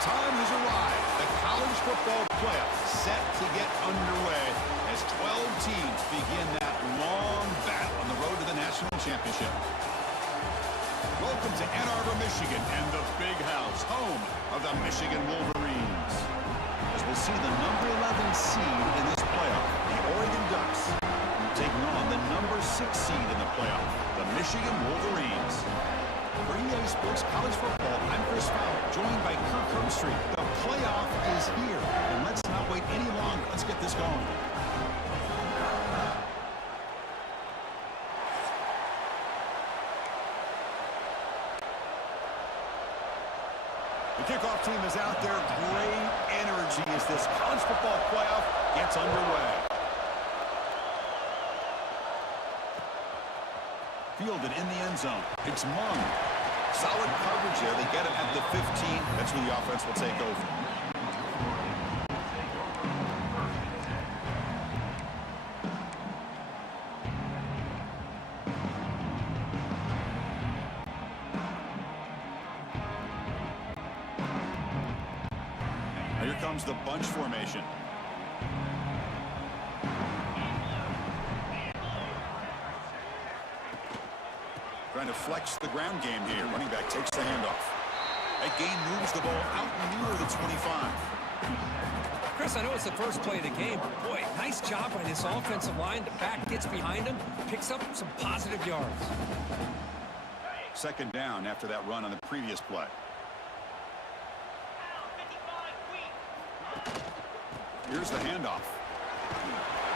time has arrived. The college football playoff set to get underway as 12 teams begin that long battle on the road to the national championship. Welcome to Ann Arbor, Michigan, and the Big House, home of the Michigan Wolverines. As we'll see the number 11 seed in this playoff, the Oregon Ducks, taking on the number 6 seed in the playoff, the Michigan Wolverines. For EA Sports College Football, I'm Chris Fowler, joined by Kirk Herbstreit. The playoff is here, and let's not wait any longer. Let's get this going. The kickoff team is out there. Great energy as this college football playoff gets underway. Fielded in the end zone. It's Mung. Solid coverage there. They get him at the 15. That's where the offense will take over. Here comes the bunch formation. Trying to flex the ground game here. Running back takes the handoff. That gain moves the ball out near the 25. Chris, I know it's the first play of the game, but boy, nice job by this offensive line. The back gets behind him, picks up some positive yards. Second down after that run on the previous play. Here's the handoff.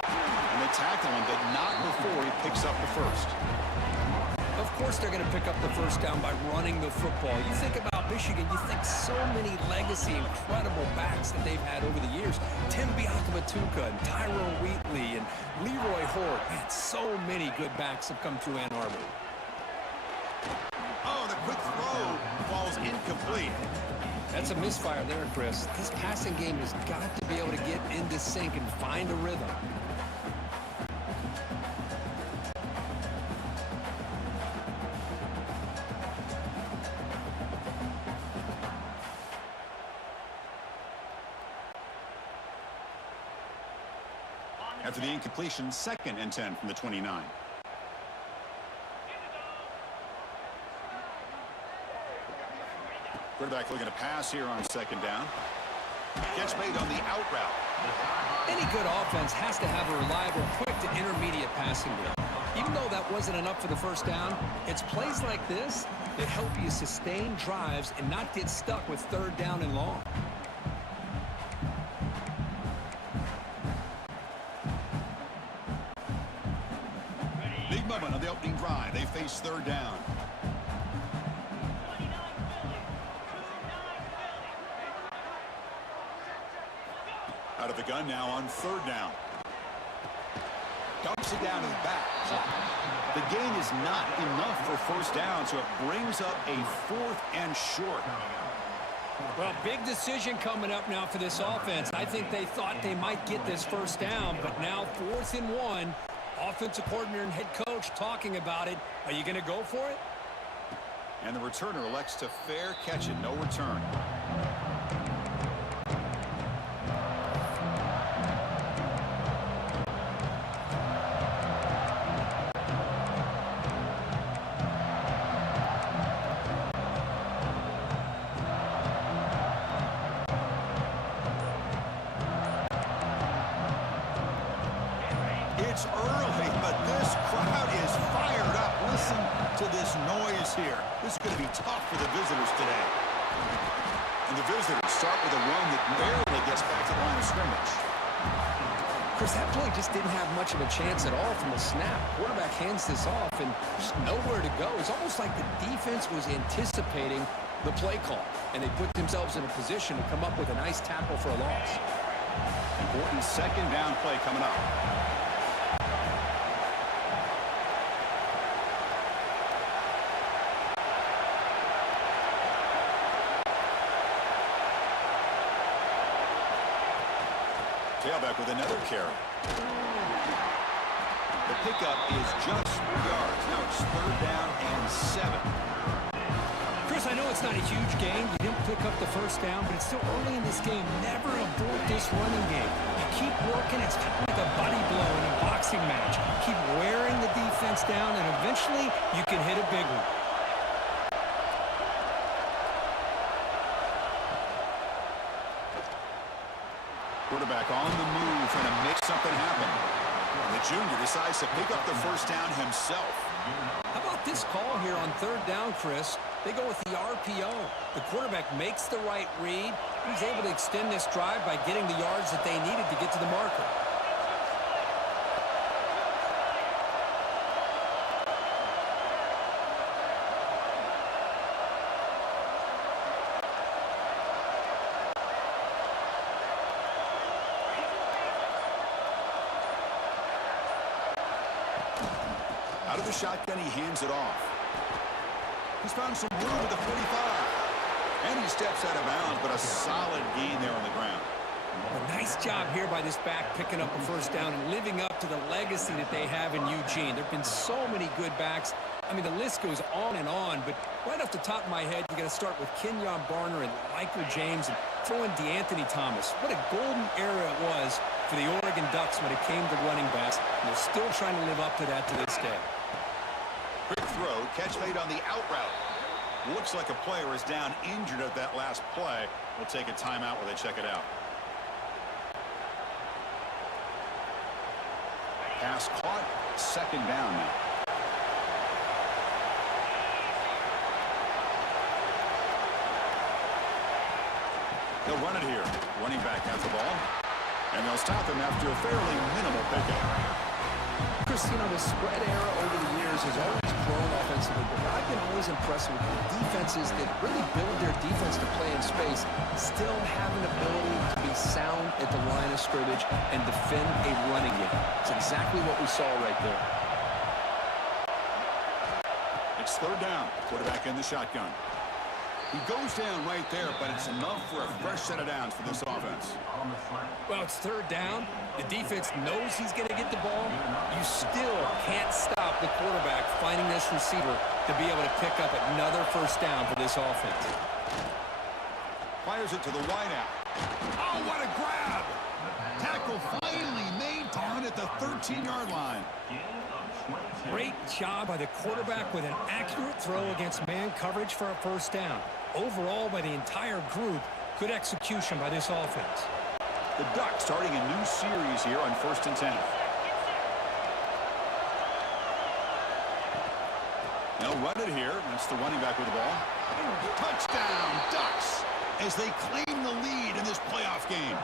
And they tackle him, but not before he picks up the first. Of course they're going to pick up the first down by running the football. You think about Michigan, you think so many legacy, incredible backs that they've had over the years. Tim Biakabatuka and Tyrone Wheatley and Leroy Hort. Man, so many good backs have come through Ann Arbor. Oh, the quick throw falls incomplete. That's a misfire there, Chris. This passing game has got to be able to get into sync and find a rhythm. After the incompletion, 2nd and 10 from the 29. Quarterback looking to pass here on 2nd down. Catch made on the out route. Any good offense has to have a reliable, quick to intermediate passing game. Even though that wasn't enough for the first down, it's plays like this that help you sustain drives and not get stuck with 3rd down and long. Big moment on the opening drive. They face 3rd down. Out of the gun now on 3rd down. Dumps it down to the back. The gain is not enough for 1st down, so it brings up a 4th and short. Well, big decision coming up now for this offense. I think they thought they might get this 1st down, but now 4th and 1. Offensive coordinator and head coach talking about it. Are you going to go for it? And the returner elects to fair catch it. No return. It's early, but this crowd is fired up. Listen to this noise here. This is going to be tough for the visitors today. And the visitors start with a run that barely gets back to the line of scrimmage. Chris, that play just didn't have much of a chance at all from the snap. Quarterback hands this off and just nowhere to go. It's almost like the defense was anticipating the play call, and they put themselves in a position to come up with a nice tackle for a loss. Important 2nd down play coming up. Tailback with another carry. The pickup is just 3 yards. Now it's 3rd down and 7. Chris, I know know it's not a huge gain. You didn't pick up the first down, but it's still early in this game. Never abort this running game. You keep working. It's kind of like a body blow in a boxing match. Keep wearing the defense down, and eventually you can hit a big one. Quarterback on the move, trying to make something happen. And the junior decides to pick up the first down himself. How about this call here on third down, Chris? They go with the RPO. The quarterback makes the right read. He's able to extend this drive by getting the yards that they needed to get to the marker. Out of the shotgun, he hands it off. He's found some room at the 45. And he steps out of bounds, but a solid gain there on the ground. A nice job here by this back picking up a first down and living up to the legacy that they have in Eugene. There have been so many good backs. I mean, the list goes on and on, but right off the top of my head, you got to start with Kenyon Barner and Michael James and throw in DeAnthony Thomas. What a golden era it was for the Oregon Ducks when it came to running backs, and they're still trying to live up to that to this day. Quick throw, catch made on the out route. Looks like a player is down injured at that last play. We'll take a timeout while they check it out. Pass caught, second down now. They'll run it here. Running back has the ball. And they'll stop him after a fairly minimal pickup. Chris, you know, the spread era over the years has always grown offensively, but I've been always impressed with the defenses that really build their defense to play in space, still have an ability to be sound at the line of scrimmage and defend a running game. It's exactly what we saw right there. It's third down. Quarterback in the shotgun. He goes down right there, but it's enough for a fresh set of downs for this offense. Well, it's third down. The defense knows he's going to get the ball. You still can't stop the quarterback finding this receiver to be able to pick up another first down for this offense. Fires it to the wideout. Oh, what a grab! Tackle finally made down at the 13-yard line. Great job by the quarterback with an accurate throw against man coverage for a first down. Overall, by the entire group, good execution by this offense. The Ducks starting a new series here on 1st and 10. They'll run it here. That's the running back with the ball. Touchdown, Ducks, as they claim the lead in this playoff game.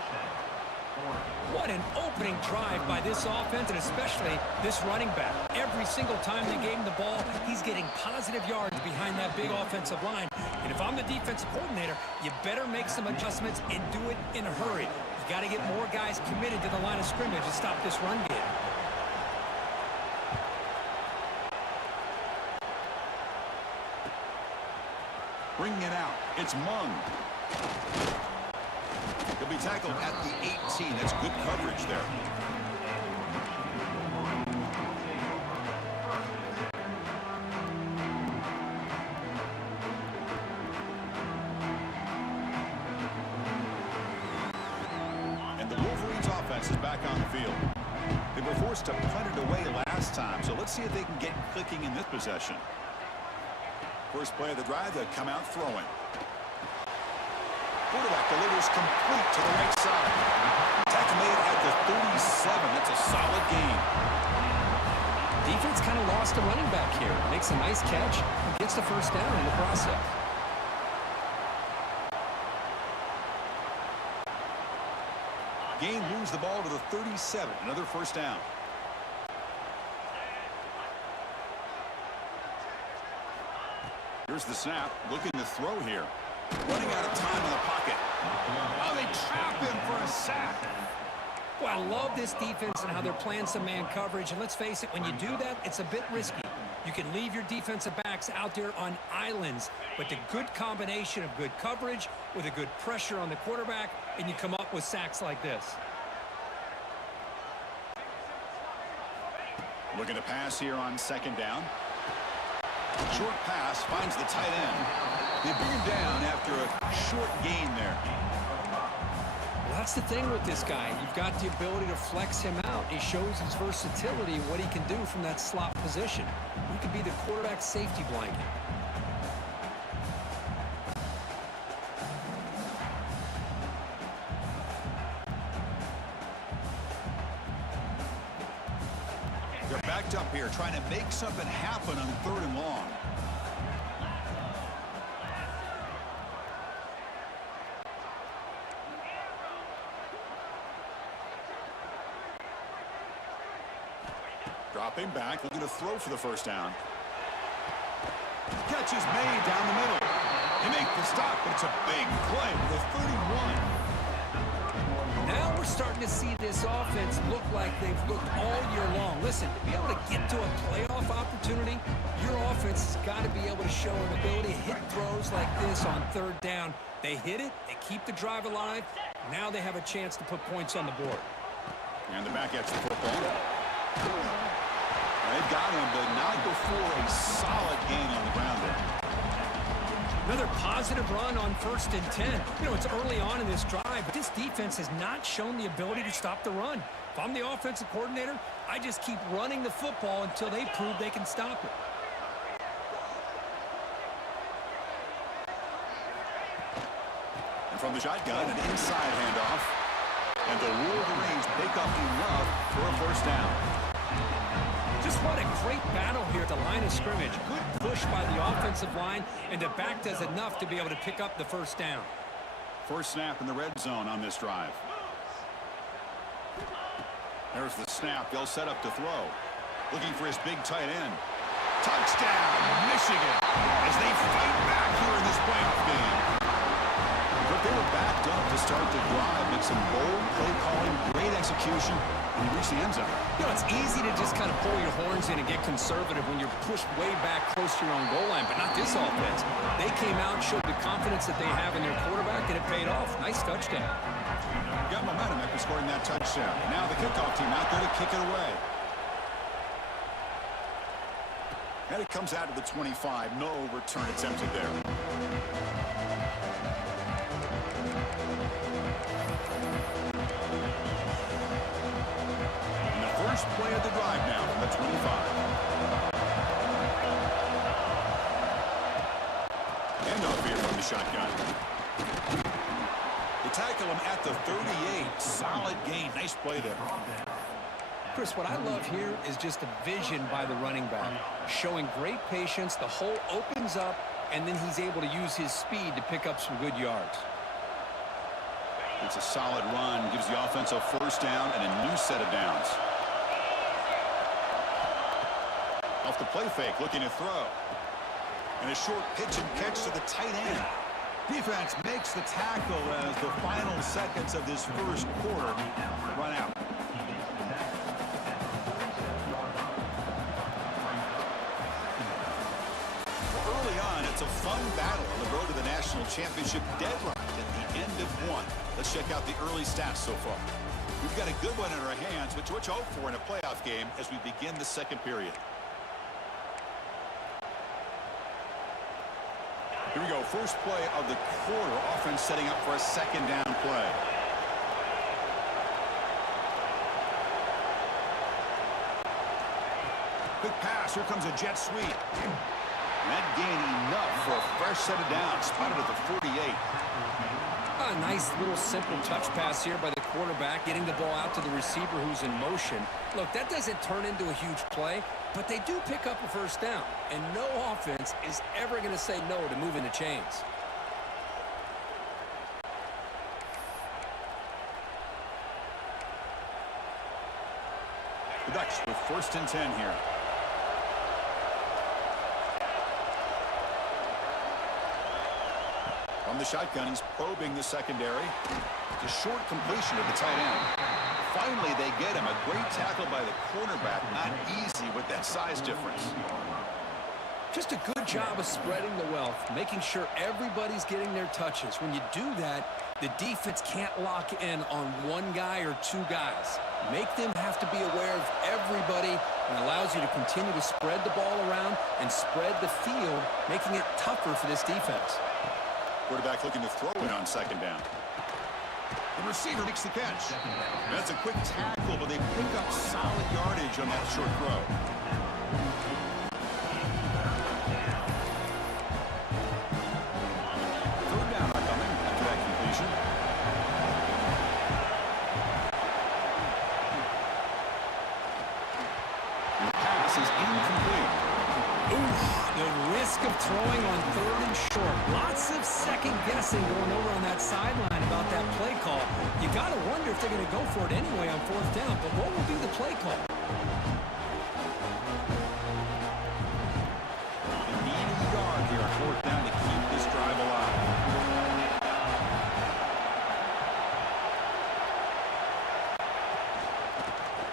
What an opening drive by this offense, and especially this running back. Every single time they gave him the ball, he's getting positive yards behind that big offensive line. And if I'm the defensive coordinator, you better make some adjustments and do it in a hurry. You got to get more guys committed to the line of scrimmage to stop this run game. Bringing it out. It's Mung. He'll be tackled at the 18. That's good coverage there. And the Wolverines offense is back on the field. They were forced to punt it away last time, so let's see if they can get clicking in this possession. First play of the drive, they'll come out throwing. Quarterback delivers complete to the right side. Tackle made at the 37. That's a solid gain. Defense kind of lost a running back here. Makes a nice catch and gets the first down in the process. Gain moves the ball to the 37. Another first down. Here's the snap. Looking to throw here. Running out of time in the pocket. Oh, they trap him for a sack. Well, I love this defense and how they're playing some man coverage. And let's face it, when you do that, it's a bit risky. You can leave your defensive backs out there on islands, but the good combination of good coverage with a good pressure on the quarterback, and you come up with sacks like this. Looking to pass here on second down. Short pass finds the tight end. They bring him down after a short gain there. Well, that's the thing with this guy. You've got the ability to flex him out. He shows his versatility and what he can do from that slot position. He could be the quarterback safety blanket. They're backed up here, trying to make something happen on 3rd and long. Dropping back, looking to throw for the first down. Catch is made down the middle. They make the stop, but it's a big play for the 31. Now we're starting to see this offense look like they've looked all year long. Listen, to be able to get to a playoff opportunity, your offense has got to be able to show an ability to hit throws like this on 3rd down. They hit it, they keep the drive alive. Now they have a chance to put points on the board. And the back gets the football. They've got him, but not before a solid gain on the ground there. Another positive run on 1st and 10. You know, it's early on in this drive, but this defense has not shown the ability to stop the run. If I'm the offensive coordinator, I just keep running the football until they prove they can stop it. And from the shotgun, an inside handoff. And the Wolverines pick up enough for a first down. Just what a great battle here at the line of scrimmage. Good push by the offensive line, and the back does enough to be able to pick up the first down. First snap in the red zone on this drive. There's the snap. They'll set up to throw. Looking for his big tight end. Touchdown, Michigan, as they fight back here in this playoff game. But they were backed up to start the drive, but some bold play calling, great execution, and he reached the end zone. You know, it's easy to just kind of pull your horns in and get conservative when you're pushed way back close to your own goal line, but not this offense. They came out and showed the confidence that they have in their quarterback, and it paid off. Nice touchdown. Got momentum after scoring that touchdown. Now the kickoff team out there to kick it away. And it comes out to the 25. No return attempted there. And the first play of the drive now from the 25. And off here from the shotgun. They tackle him at the 38. Solid gain. Nice play there. Chris, what I love here is just the vision by the running back. Showing great patience, the hole opens up, and then he's able to use his speed to pick up some good yards. It's a solid run, gives the offense a first down and a new set of downs. Off the play fake, looking to throw. And a short pitch and catch to the tight end. Defense makes the tackle as the final seconds of this first quarter run out. Early on, it's a fun battle on the road to the national championship deadline at the end of one. Let's check out the early stats so far. We've got a good one in our hands, which we'll hope for in a playoff game as we begin the second period. Here we go, first play of the quarter. Offense setting up for a second down play. Quick pass, here comes a jet sweep. That gain enough for a fresh set of downs, spotted at the 48. A nice little simple touch pass here by the quarterback, getting the ball out to the receiver who's in motion. Look, that doesn't turn into a huge play, but they do pick up a first down, and no offense is ever going to say no to moving the chains. The Ducks with 1st and 10 here. From the shotgun, he's probing the secondary. It's a short completion to the tight end. Finally, they get him. A great tackle by the cornerback. Not easy with that size difference. Just a good job of spreading the wealth, making sure everybody's getting their touches. When you do that, the defense can't lock in on one guy or two guys. Make them have to be aware of everybody and allows you to continue to spread the ball around and spread the field, making it tougher for this defense. Quarterback looking to throw it on second down. The receiver makes the catch. That's a quick tackle, but they pick up solid yardage on that short throw. Third down coming after that completion. And the pass is incomplete. The risk of throwing on third and short. Lots of second guessing going over on that sideline about that play call. You got to wonder if they're going to go for it anyway on fourth down. But what will be the play call? They need a yard here on fourth down to keep this drive alive.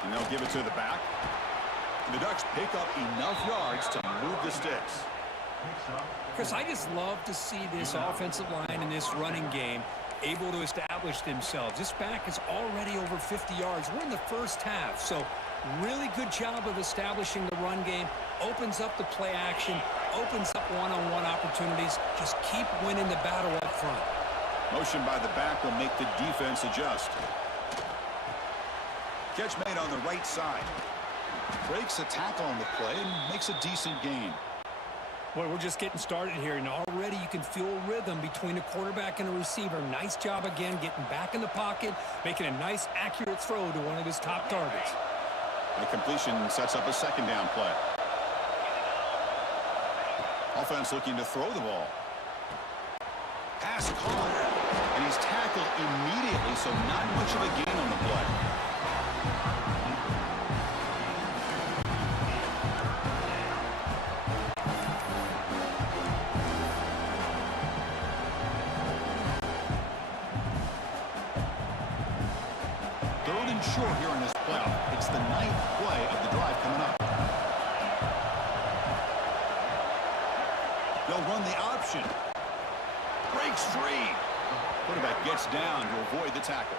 And they'll give it to the back. The Ducks pick up enough yards to move the sticks. Chris, I just love to see this offensive line in this running game able to establish themselves. This back is already over 50 yards. We're in the first half, so really good job of establishing the run game. Opens up the play action, opens up one-on-one opportunities. Just keep winning the battle up front. Motion by the back will make the defense adjust. Catch made on the right side. Breaks a tackle on the play and makes a decent gain. Boy, we're just getting started here, and already you can feel a rhythm between a quarterback and a receiver. Nice job again getting back in the pocket, making a nice, accurate throw to one of his top targets. The completion sets up a second down play. Offense looking to throw the ball. Pass caught, and he's tackled immediately, so not much of a gain on the play. Third and short here in this playoff. It's the 9th play of the drive coming up. They'll run the option. Breaks free. Quarterback gets down to avoid the tackle.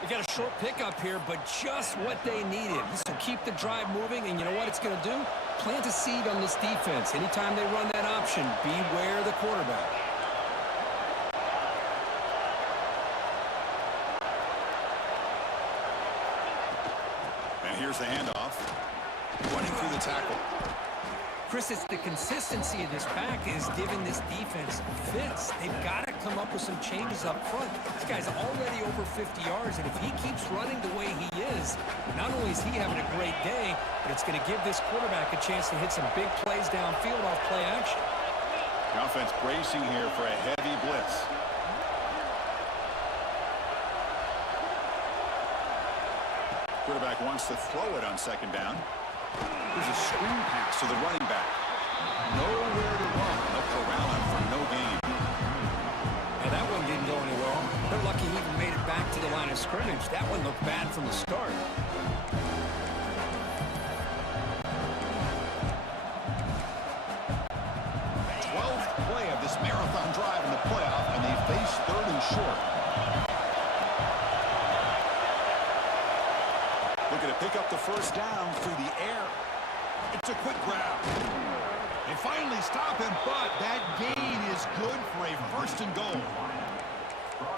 They got a short pickup here, but just what they needed. This will keep the drive moving, and you know what it's going to do? Plant a seed on this defense. Anytime they run that option, beware the quarterback. And here's the handoff. Running through the tackle. Chris, it's the consistency of this back is giving this defense fits. They've got to come up with some changes up front. This guy's already over 50 yards, and if he keeps running the way he is, not only is he having a great day, but it's going to give this quarterback a chance to hit some big plays downfield off play action. The offense bracing here for a heavy blitz. Quarterback wants to throw it on second down. Here's a screen pass to the running back. Nowhere to run. They'll corral him for no gain. Now that one didn't go anywhere. They're lucky he even made it back to the line of scrimmage. That one looked bad from the start. Play of this marathon drive in the playoff, and they face third and short. Looking to pick up the first down through the air. It's a quick grab. They finally stop him, but that gain is good for a first and goal.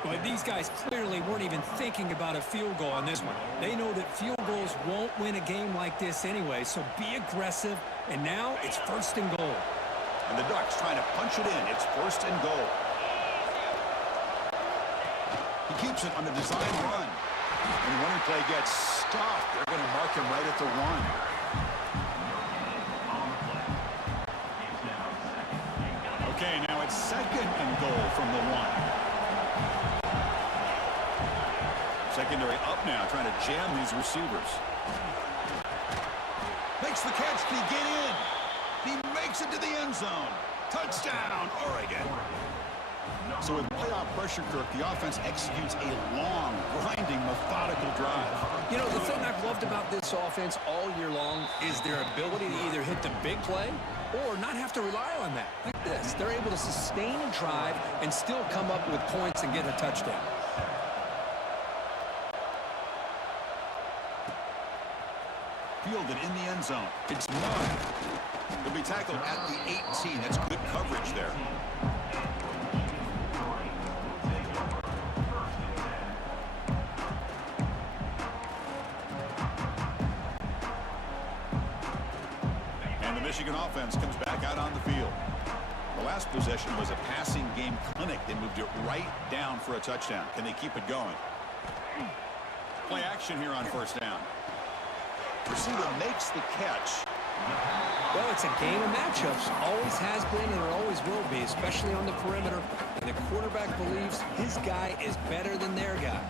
But these guys clearly weren't even thinking about a field goal on this one. They know that field goals won't win a game like this anyway, so be aggressive, and now it's first and goal. And the Ducks trying to punch it in. It's first and goal. He keeps it on the design run. When the running play gets stopped, they're going to mark him right at the 1. Okay, now it's second and goal from the 1. Secondary up now, trying to jam these receivers. Makes the catch. Can he get in? He makes it to the end zone. Touchdown, Oregon. So with playoff pressure, Kirk, the offense executes a long, grinding, methodical drive. You know, the thing I've loved about this offense all year long is their ability to either hit the big play or not have to rely on that. Like this, they're able to sustain a drive and still come up with points and get a touchdown. fielded in the end zone. It's 9. He'll be tackled at the 18. That's good coverage there. And the Michigan offense comes back out on the field. The last possession was a passing game clinic. They moved it right down for a touchdown. Can they keep it going? Play action here on first down. Receiver makes the catch. Well, it's a game of matchups. Always has been and it always will be, especially on the perimeter. And the quarterback believes his guy is better than their guy.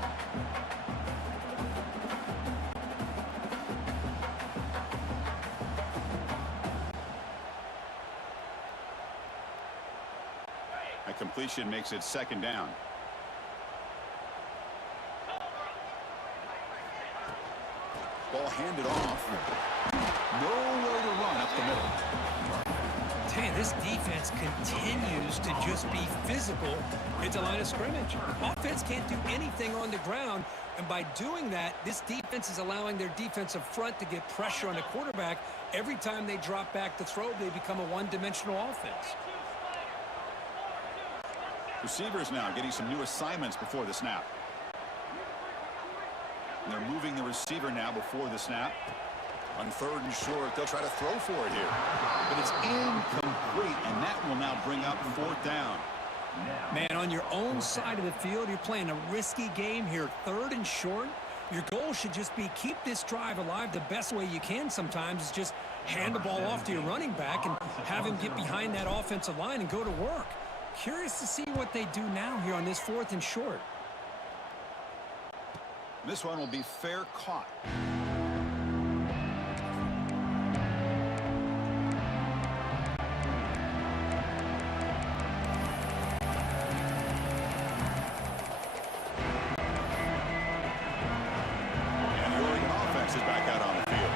A completion makes it second down. Ball handed off. Nowhere to run up the middle. Man, this defense continues to just be physical at the line of scrimmage. Offense can't do anything on the ground, and by doing that, this defense is allowing their defensive front to get pressure on the quarterback. Every time they drop back to throw, they become a one-dimensional offense. Receivers now getting some new assignments before the snap. And they're moving the receiver now before the snap. On 3rd and short, they'll try to throw for it here. But it's incomplete, and that will now bring up 4th down. Man, on your own side of the field, you're playing a risky game here. 3rd and short. Your goal should just be keep this drive alive the best way you can sometimes is just hand the ball off to your running back and have him get behind that offensive line and go to work. Curious to see what they do now here on this 4th and short. This one will be fair caught. And the Oregon offense is back out on the field.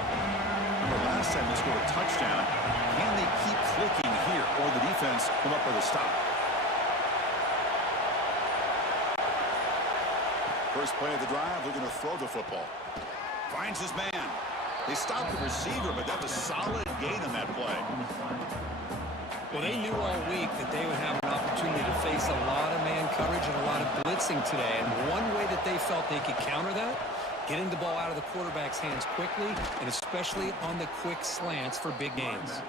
Remember, last time they scored a touchdown. Can they keep clicking here, or the defense come up with a stop? First play of the drive, they're going to throw the football. Finds his man. They stopped the receiver, but that's a solid gain on that play. Well, they knew all week that they would have an opportunity to face a lot of man coverage and a lot of blitzing today. And one way that they felt they could counter that, getting the ball out of the quarterback's hands quickly, and especially on the quick slants for big gains.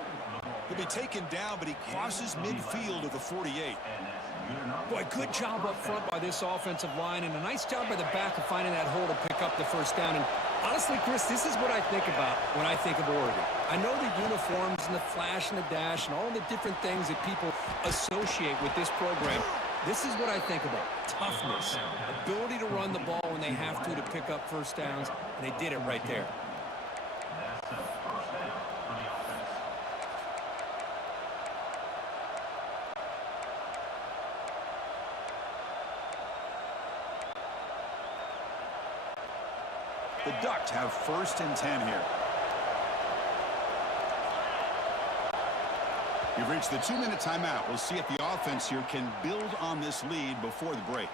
He'll be taken down, but he crosses midfield of the 48. Boy, good job up front by this offensive line, and a nice job by the back of finding that hole to pick up the first down. And honestly, Chris, this is what I think about when I think of Oregon. I know the uniforms and the flash and the dash and all the different things that people associate with this program. This is what I think about. Toughness, ability to run the ball when they have to pick up first downs, and they did it right there. The Ducks have 1st and 10 here. We've reached the 2-minute timeout. We'll see if the offense here can build on this lead before the break.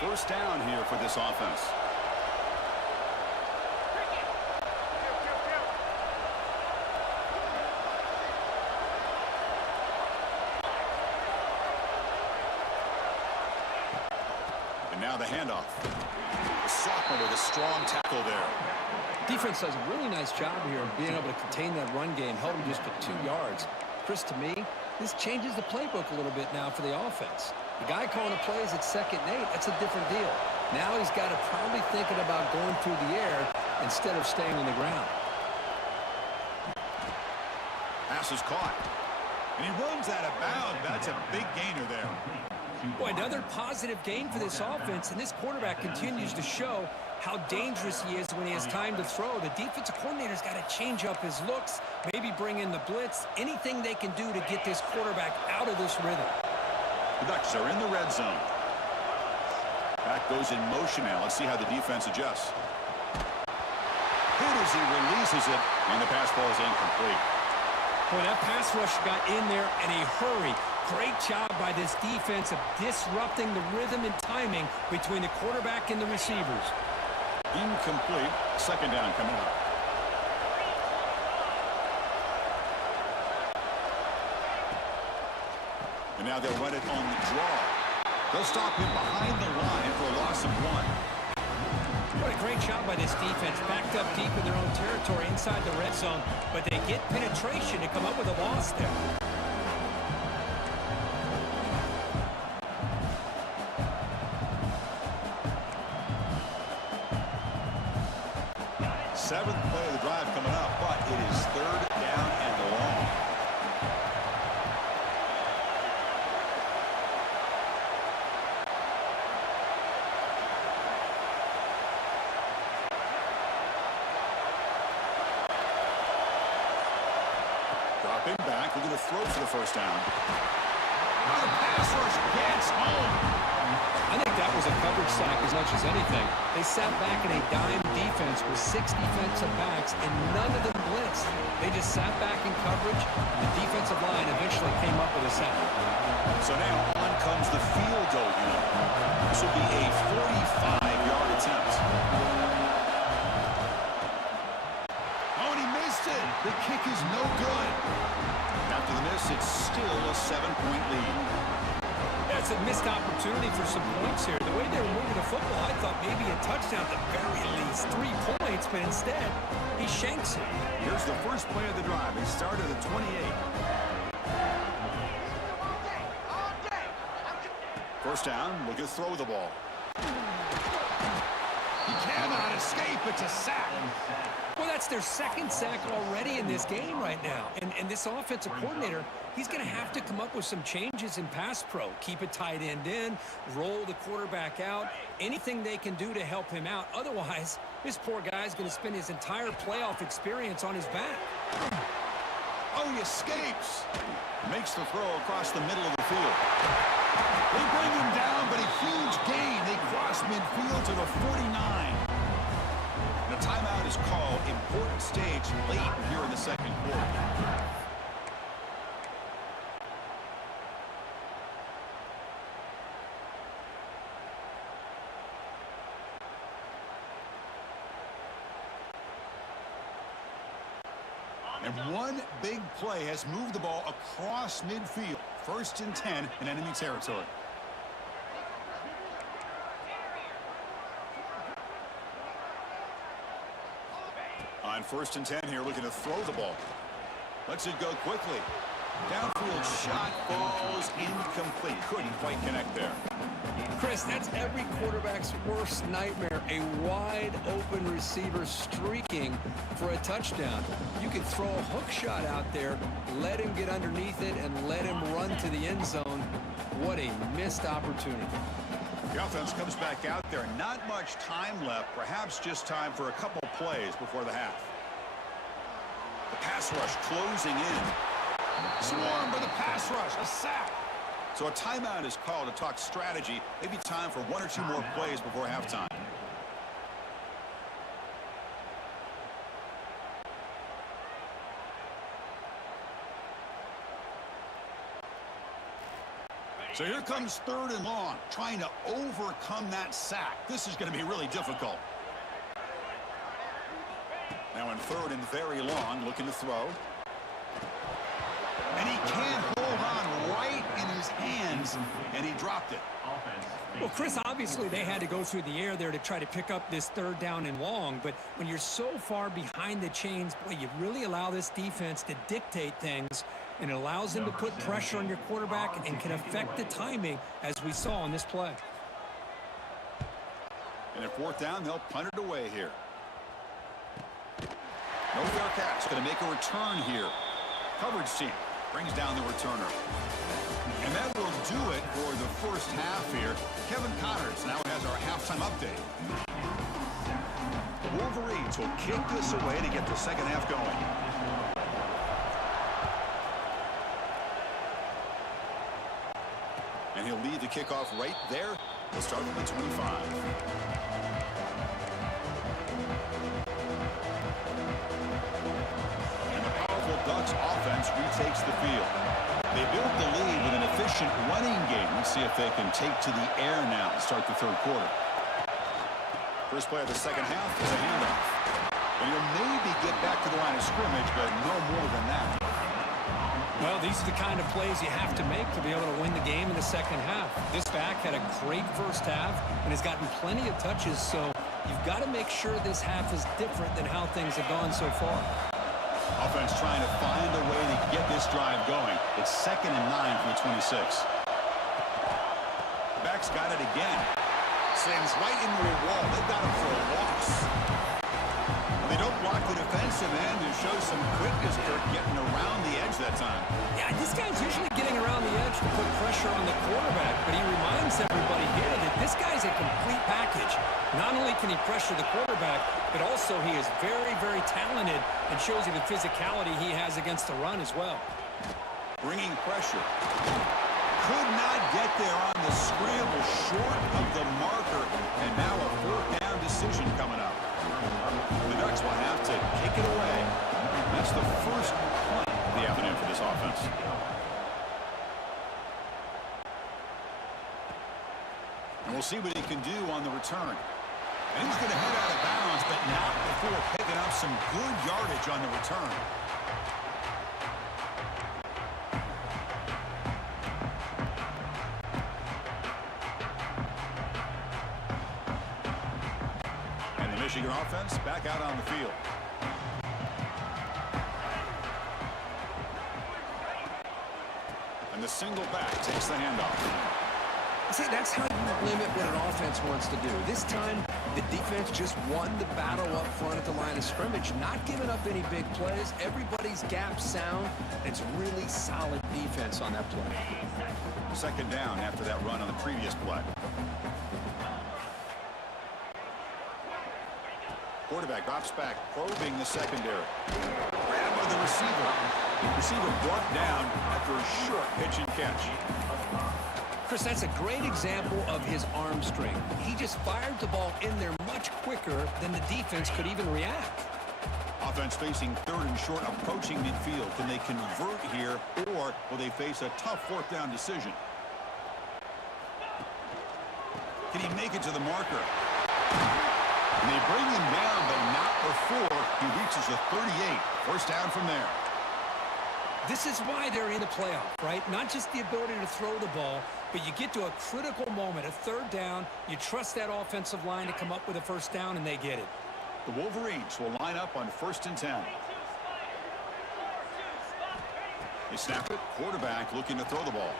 First down here for this offense. Now the handoff. The sophomore with a strong tackle there. Defense does a really nice job here of being able to contain that run game, held him just to 2 yards. Chris, to me, this changes the playbook a little bit now for the offense. The guy calling the plays at 2nd and 8, that's a different deal. Now he's got to probably thinking about going through the air instead of staying on the ground. Pass is caught. And he runs out of bounds. That's a big gainer there. Boy, another positive gain for this offense, and this quarterback continues to show how dangerous he is when he has time to throw. The defensive coordinator's got to change up his looks, maybe bring in the blitz, anything they can do to get this quarterback out of this rhythm. The Ducks are in the red zone. Back goes in motion now. Let's see how the defense adjusts. Hit as he releases it, and the pass ball is incomplete. Boy, that pass rush got in there in a hurry. Great job by this defense of disrupting the rhythm and timing between the quarterback and the receivers. Incomplete. Second down coming up. And now they'll run it on the draw. They'll stop him behind the line for a loss of 1. What a great job by this defense. Backed up deep in their own territory inside the red zone, but they get penetration to come up with a loss there. Seventh play of the drive coming up, but it is third down and long. Dropping back, we're going to throw for the first down. Now the pass rush gets home. I think that was a coverage sack as much as anything. They sat back in a dime defense with 6 defensive backs, and none of them blitzed. They just sat back in coverage, and the defensive line eventually came up with a sack. So now on comes the field goal unit. This will be a 45-yard attempt. Oh, and he missed it. The kick is no good. After the miss, it's still a 7-point lead. That's a missed opportunity for some points here. The way they were moving the football, I thought maybe a touchdown at the very least, 3 points, but instead, he shanks it. Here's the first play of the drive. He started at 28. First down, looking to throw the ball. He cannot escape. It's a sack. Well, that's their second sack already in this game right now. And this offensive coordinator, he's going to have to come up with some changes in pass pro. Keep a tight end in, roll the quarterback out, anything they can do to help him out. Otherwise, this poor guy's going to spend his entire playoff experience on his back. Oh, he escapes. Makes the throw across the middle of the field. They bring him down, but a huge gain. They cross midfield to the 49. And a timeout is called. Important stage late here in the second quarter. And one big play has moved the ball across midfield. 1st and 10 in enemy territory. On 1st and 10 here, looking to throw the ball. Lets it go quickly. Downfield shot falls incomplete. Couldn't quite connect there. Chris, that's every quarterback's worst nightmare. A wide-open receiver streaking for a touchdown. You could throw a hook shot out there, let him get underneath it, and let him run to the end zone. What a missed opportunity. The offense comes back out there. Not much time left. Perhaps just time for a couple plays before the half. The pass rush closing in. Swarmed by the pass rush. A sack. So a timeout is called to talk strategy. Maybe time for 1 or 2 more plays before halftime. So here comes 3rd and long, trying to overcome that sack. This is going to be really difficult. Now in 3rd and very long, looking to throw. And he can't hold on right in his hands, and he dropped it. Well, Chris, obviously they had to go through the air there to try to pick up this 3rd down and long, but when you're so far behind the chains, boy, you really allow this defense to dictate things, and it allows them to put pressure on your quarterback and can affect the timing, as we saw on this play. And at 4th down, they'll punt it away here. No fair catch. Going to make a return here. Coverage team brings down the returner. And that will do it for the first half here. Kevin Connors now has our halftime update. The Wolverines will kick this away to get the second half going. And he'll lead the kickoff right there. He'll start from the 25. Ducks offense offense retakes the field. They built the lead with an efficient running game. Let's see if they can take to the air now to start the third quarter. First play of the second half is a handoff. And he'll maybe get back to the line of scrimmage, but no more than that. Well, these are the kind of plays you have to make to be able to win the game in the second half. This back had a great first half and has gotten plenty of touches, so you've got to make sure this half is different than how things have gone so far. Offense trying to find a way to get this drive going. It's 2nd and 9 from the 26. Back's got it again. Sends right into a wall. They've got him for a loss. They don't block the defensive end and show some quickness. They're getting around the edge that time. Yeah, this guy's usually getting around the edge to put pressure on the quarterback, but he reminds everybody here that this guy's a complete package. Not only can he pressure the quarterback, but also he is very, very talented and shows you the physicality he has against the run as well. Bringing pressure. Could not get there on the scramble, short of the marker, and now a 4th down decision coming up. The Ducks will have to kick it away. That's the first punt of the afternoon for this offense. And we'll see what he can do on the return. And he's going to head out of bounds, but not before picking up some good yardage on the return. Michigan offense back out on the field. And the single back takes the handoff. See, that's how you limit what an offense wants to do. This time, the defense just won the battle up front at the line of scrimmage, not giving up any big plays. Everybody's gap sound. It's really solid defense on that play. 2nd down after that run on the previous play. Quarterback drops back, probing the secondary. Grab by the receiver. The receiver brought down after a short pitch and catch. Chris, that's a great example of his arm strength. He just fired the ball in there much quicker than the defense could even react. Offense facing 3rd and short, approaching midfield. Can they convert here, or will they face a tough 4th down decision? Can he make it to the marker? And they bring him down, but not before he reaches the 38. First down from there. This is why they're in the playoff, right? Not just the ability to throw the ball, but you get to a critical moment, a 3rd down. You trust that offensive line to come up with a first down, and they get it. The Wolverines will line up on 1st and 10. They snap it. Quarterback looking to throw the ball.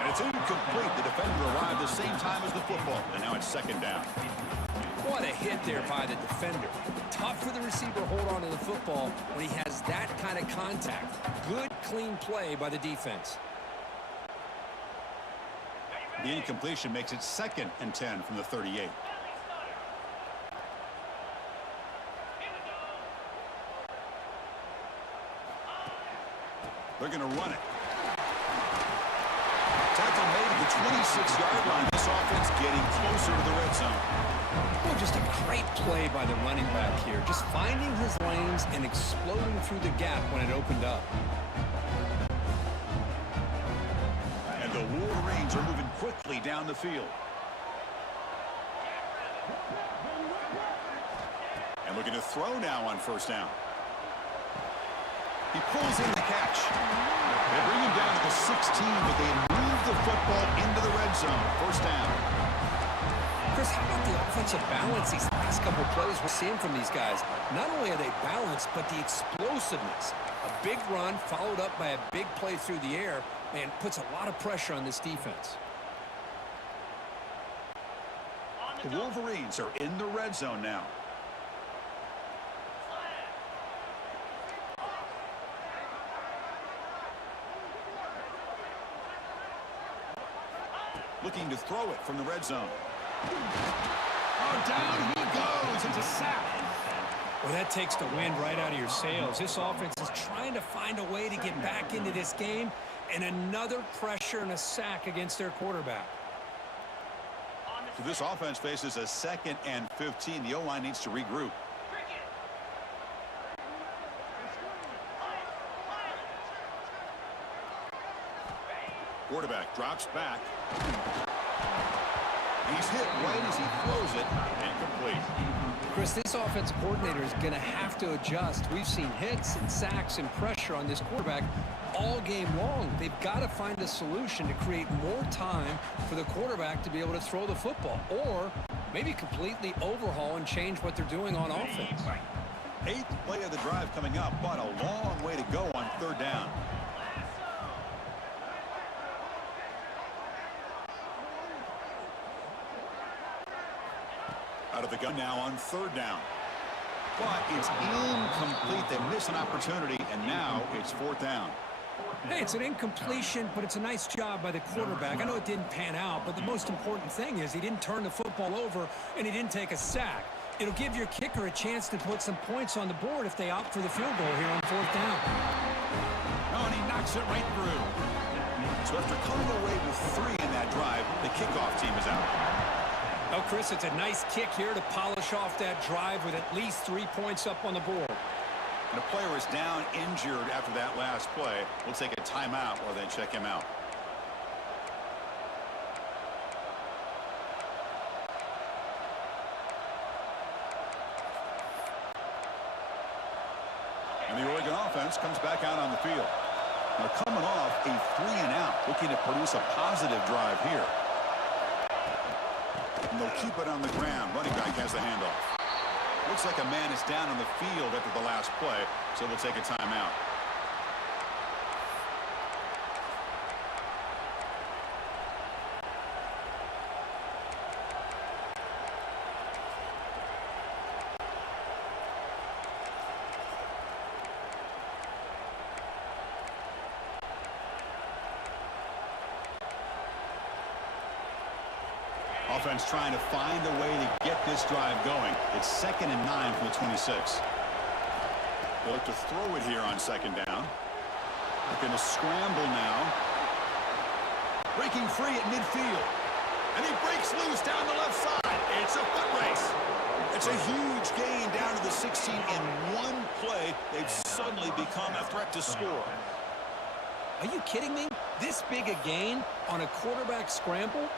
And it's incomplete. The defender arrived the same time as the football. And now it's 2nd down. What a hit there by the defender. Tough for the receiver to hold on to the football when he has that kind of contact. Good, clean play by the defense. The incompletion makes it 2nd and 10 from the 38. They're going to run it. Tackle made at the 26-yard line. This offense getting closer to the red zone. Well, just a great play by the running back here. Just finding his lanes and exploding through the gap when it opened up. And the Wolverines are moving quickly down the field. And looking to throw now on 1st down. He pulls in the catch. They bring him down to the 16, but they move the football into the red zone. 1st down. Chris, how about the offensive balance these last couple of plays we're seeing from these guys? Not only are they balanced, but the explosiveness. A big run followed up by a big play through the air, man, puts a lot of pressure on this defense. The Wolverines are in the red zone now. Looking to throw it from the red zone. Oh, down he goes. It's a sack. Well, that takes the wind right out of your sails. This offense is trying to find a way to get back into this game, and another pressure and a sack against their quarterback. So this offense faces a 2nd and 15. The O-line needs to regroup. quarterback drops back. He's hit right as he throws it. Incomplete. Chris, this offensive coordinator is going to have to adjust. We've seen hits and sacks and pressure on this quarterback all game long. They've got to find a solution to create more time for the quarterback to be able to throw the football, or maybe completely overhaul and change what they're doing on offense. 8th play of the drive coming up, but a long way to go on 3rd down. Out of the gun now on 3rd down. But it's incomplete. They miss an opportunity, and now it's 4th down. Hey, it's an incompletion, but it's a nice job by the quarterback. I know it didn't pan out, but the most important thing is he didn't turn the football over, and he didn't take a sack. It'll give your kicker a chance to put some points on the board if they opt for the field goal here on 4th down. Oh, and he knocks it right through. So after coming away with 3 in that drive, the kickoff team is out. Oh, Chris, it's a nice kick here to polish off that drive with at least 3 points up on the board. And a player is down injured after that last play. We'll take a timeout while they check him out. And the Oregon offense comes back out on the field. Now coming off a 3-and-out, looking to produce a positive drive here. And they'll keep it on the ground. Running back has the handoff. Looks like a man is down on the field after the last play, so we'll take a timeout. Offense trying to find a way to get this drive going. It's 2nd and 9 from the 26. They'll look to throw it here on 2nd down. They're going to scramble now. Breaking free at midfield. And he breaks loose down the left side. It's a foot race. It's a huge gain down to the 16 in one play. They've suddenly become a threat to score. Are you kidding me? This big a gain on a quarterback scramble?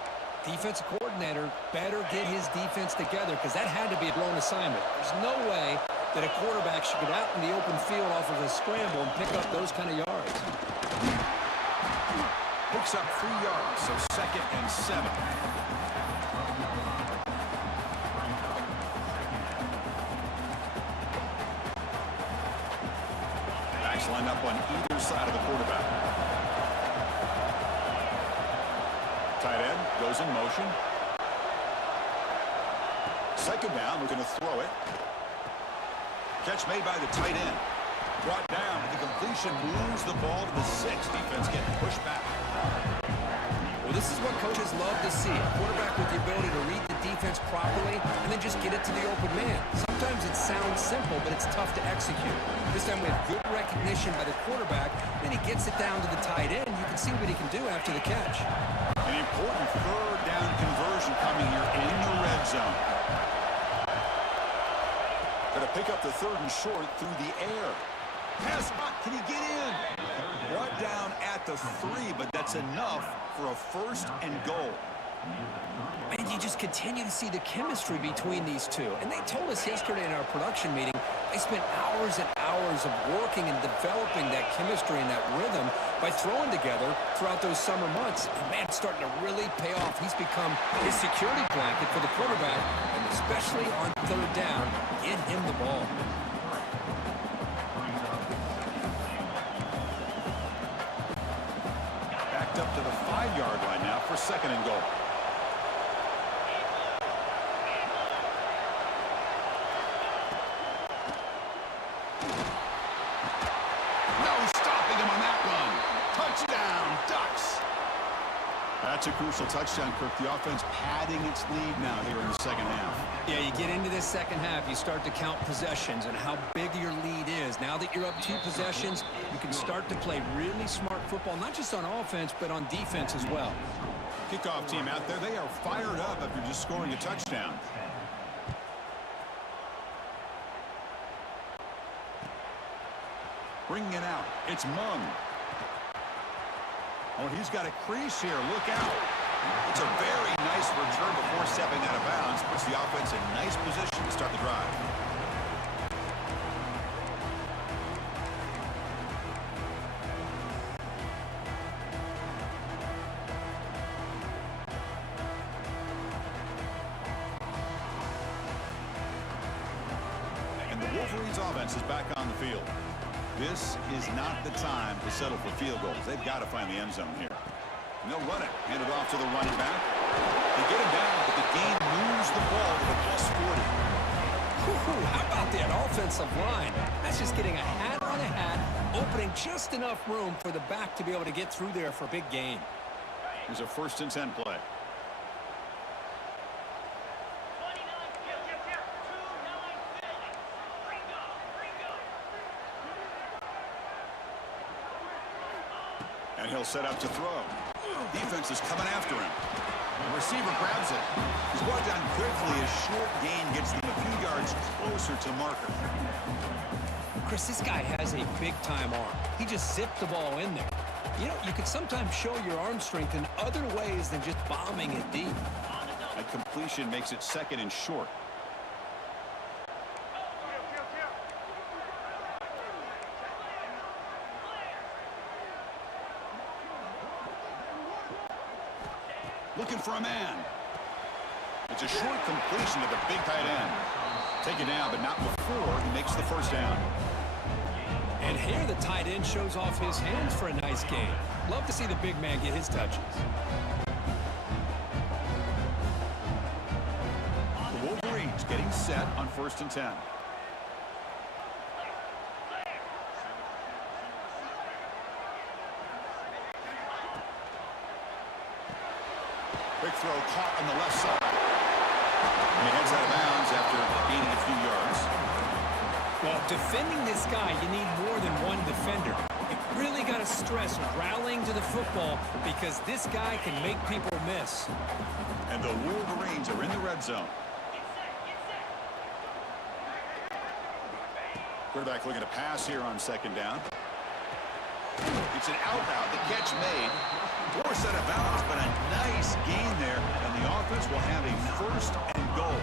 Defensive coordinator better get his defense together, because that had to be a blown assignment. There's no way that a quarterback should get out in the open field off of a scramble and pick up those kind of yards. Picks up 3 yards, so 2nd and 7. Backs lined up on either side of the quarterback. Tight end goes in motion. 2nd down, looking to throw it. Catch made by the tight end. Brought down, the completion moves the ball to the 6. Defense getting pushed back. Well, this is what coaches love to see. A quarterback with the ability to read the defense properly and then just get it to the open man. Sometimes it sounds simple, but it's tough to execute. This time we have good recognition by the quarterback. Then he gets it down to the tight end. You can see what he can do after the catch. An important 3rd down conversion coming here in the red zone. Going to pick up the 3rd and short through the air. Pass hot. Can he get in? Brought down at the 3, but that's enough for a 1st and goal. And you just continue to see the chemistry between these two. And they told us yesterday in our production meeting, they spent hours and hours of working and developing that chemistry and that rhythm by throwing together throughout those summer months. And man, it's starting to really pay off. He's become his security blanket for the quarterback, and especially on 3rd down, get him the ball. Backed up to the 5-yard line now for 2nd and goal. That's a crucial touchdown, Kirk. The offense padding its lead now here in the 2nd half. Yeah, you get into this 2nd half, you start to count possessions and how big your lead is. Now that you're up 2 possessions, you can start to play really smart football, not just on offense, but on defense as well. Kickoff team out there, they are fired up after just scoring a touchdown. Bringing it out, it's Mung. Oh, he's got a crease here. Look out. It's a very nice return before stepping out of bounds. Puts the offense in nice position to start the drive. And the Wolverines offense is back on the field. This is not the time to settle for field goals. They've got to find the end zone here. And they'll run it. Hand it off to the running back. They get him down, but the game moves the ball to the plus 40. How about that offensive line? That's just getting a hat on a hat, opening just enough room for the back to be able to get through there for a big gain. Here's a 1st and 10 play. And he'll set up to throw. Defense is coming after him. The receiver grabs it. He's brought down quickly. A short gain gets them a few yards closer to marker. Chris, this guy has a big-time arm. He just zipped the ball in there. You know, you could sometimes show your arm strength in other ways than just bombing it deep. A completion makes it 2nd and short. Looking for a man. It's a short completion to the big tight end. Taken down, but not before he makes the 1st down. And here the tight end shows off his hands for a nice gain. Love to see the big man get his touches. The Wolverines getting set on 1st and 10. Quick throw caught on the left side. And he heads out of bounds after gaining a few yards. Well, defending this guy, you need more than one defender. You really got to stress rallying to the football because this guy can make people miss. And the Wolverines are in the red zone. Quarterback looking to pass here on 2nd down. It's an out route. The catch made. Poor set of bounds, but a nice gain there. And the offense will have a 1st and goal.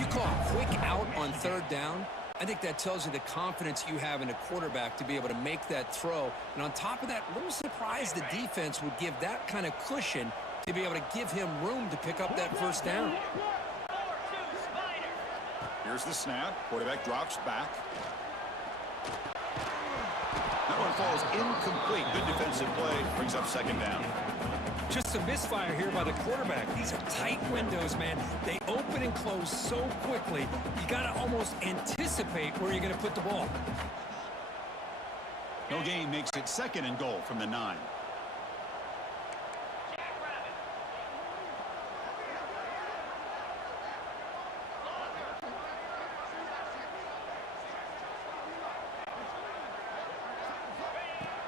You call a quick out on 3rd down? I think that tells you the confidence you have in a quarterback to be able to make that throw. And on top of that, a little surprised the defense would give that kind of cushion to be able to give him room to pick up that 1st down. Here's the snap. Quarterback drops back. That one falls incomplete. Good defensive play. Brings up 2nd down. Just a misfire here by the quarterback. These are tight windows, man. They open and close so quickly. You got to almost anticipate where you're going to put the ball. No gain makes it 2nd and goal from the 9.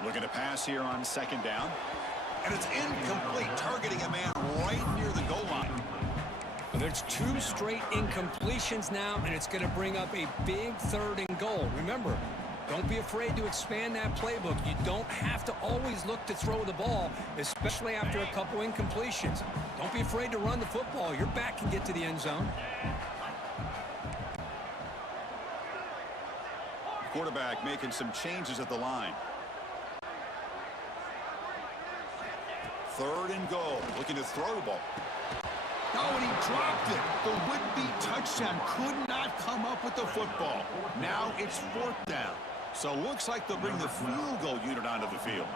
Looking to pass here on 2nd down. And it's incomplete, targeting a man right near the goal line. Well, there's 2 straight incompletions now, and it's going to bring up a big 3rd and goal. Remember, don't be afraid to expand that playbook. You don't have to always look to throw the ball, especially after a couple incompletions. Don't be afraid to run the football. Your back can get to the end zone. Quarterback making some changes at the line. 3rd and goal, looking to throw the ball. Oh, and he dropped it. The would-be touchdown could not come up with the football. Now it's 4th down. So looks like they'll bring the field goal unit onto the field.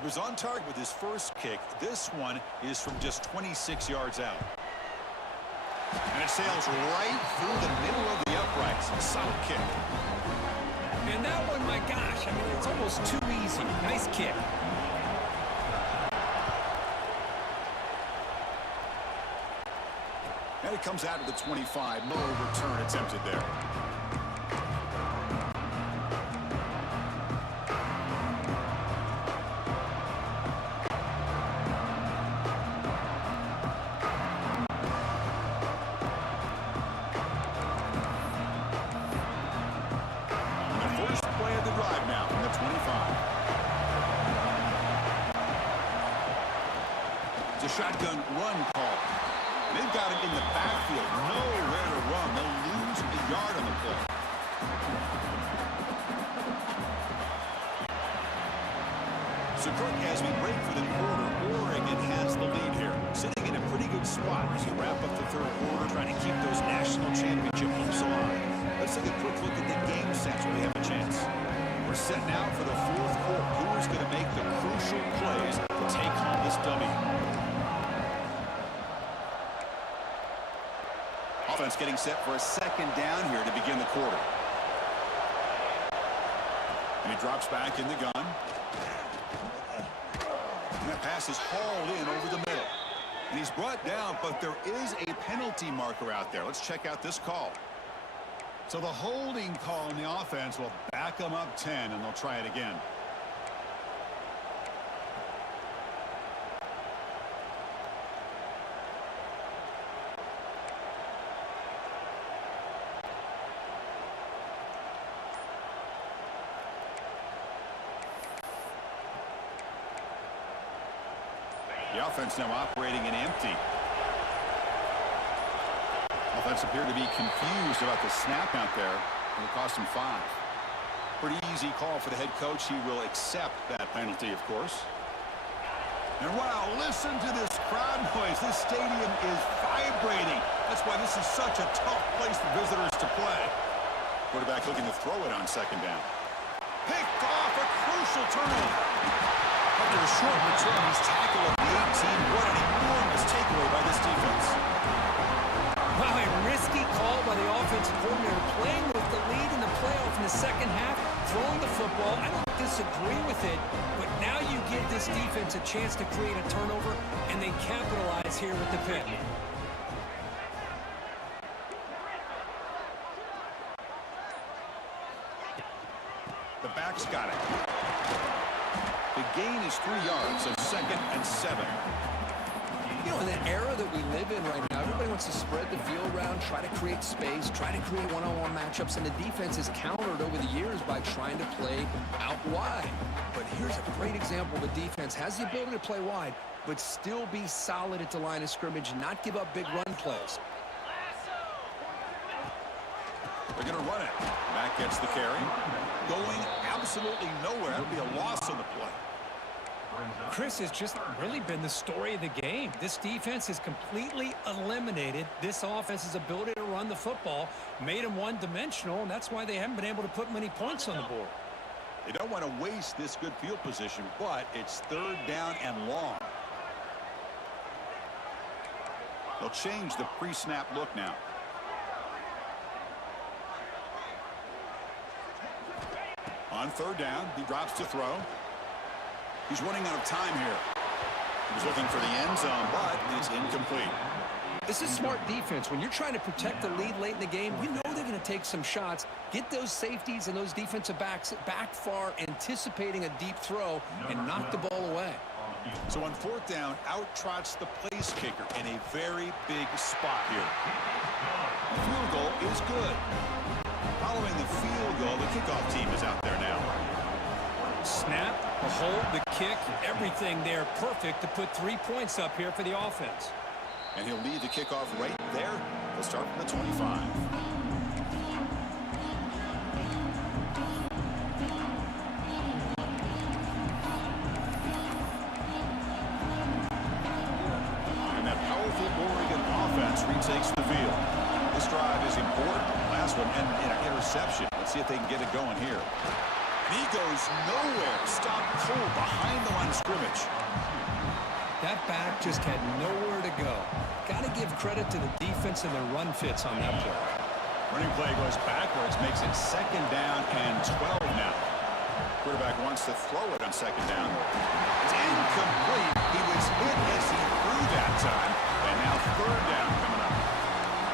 He was on target with his 1st kick. This one is from just 26 yards out. And it sails right through the middle of the uprights. Solid kick. And that one, my gosh, I mean, it's almost too easy. Nice kick. And it comes out of the 25. No return attempted there. And the first play of the drive now from the 25. shotgun run call. They've got it in the backfield. Nowhere to run. They'll lose a yard on the play. So, Kirk, as we break for the quarter, Oregon has the lead here. Sitting in a pretty good spot as you wrap up the third quarter, trying to keep those national championship hopes alive. Let's take a quick look at the game sets where we have a chance. We're set now for the fourth quarter. Who is going to make the crucial plays to take home this W? Offense getting set for a second down here to begin the quarter. And he drops back in the gun. And that pass is hauled in over the middle. And he's brought down, but there is a penalty marker out there. Let's check out this call. So the holding call in the offense will back them up 10, and they'll try it again. The offense now operating in empty. Offense appeared to be confused about the snap out there. It'll cost him 5. Pretty easy call for the head coach. He will accept that penalty, of course. And wow, listen to this crowd noise. This stadium is vibrating. That's why this is such a tough place for visitors to play. Quarterback looking to throw it on second down. Picked off, a crucial turnover. After a short return, he's tackled at the 18. What an enormous takeaway by this defense. Wow, a risky call by the offensive coordinator, playing with the lead in the playoff in the second half, throwing the football. I don't disagree with it, but now you give this defense a chance to create a turnover, and they capitalize here with the pick. The back's got it. The gain is 3 yards, so 2nd and 7. You know, in the era that we live in right now, everybody wants to spread the field around, try to create space, try to create one-on-one matchups, and the defense is countered over the years by trying to play out wide. But here's a great example of a defense has the ability to play wide, but still be solid at the line of scrimmage, not give up big run plays. They're going to run it. Matt gets the carry. Going absolutely nowhere. That'll be a loss on the play. Chris, has just really been the story of the game. This defense has completely eliminated this offense's ability to run the football, made them one-dimensional, and that's why they haven't been able to put many points on the board. They don't want to waste this good field position, but it's 3rd down and long. They'll change the pre-snap look now. On 3rd down, he drops to throw. He's running out of time here. He was looking for the end zone, but it's incomplete. This is smart defense. When you're trying to protect the lead late in the game, you know they're going to take some shots, get those safeties and those defensive backs back far, anticipating a deep throw, and knock the ball away. So on 4th down, out trots the place kicker in a very big spot here. The field goal is good. Following the field goal, the kickoff team is out there now. Snap, the hold, the kick, everything there perfect to put 3 points up here for the offense. And he'll lead the kickoff right there. He'll start from the 25. And that powerful Oregon offense retakes the field. This drive is important. Last one and an interception. Let's see if they can get it going here. And he goes nowhere. Stopped cold behind the line of scrimmage. That back just had nowhere to go. Got to give credit to the defense and their run fits on that play. Running play goes backwards, makes it 2nd down and 12 now. Quarterback wants to throw it on 2nd down. It's incomplete. He was hit as he threw that time. And now 3rd down coming up.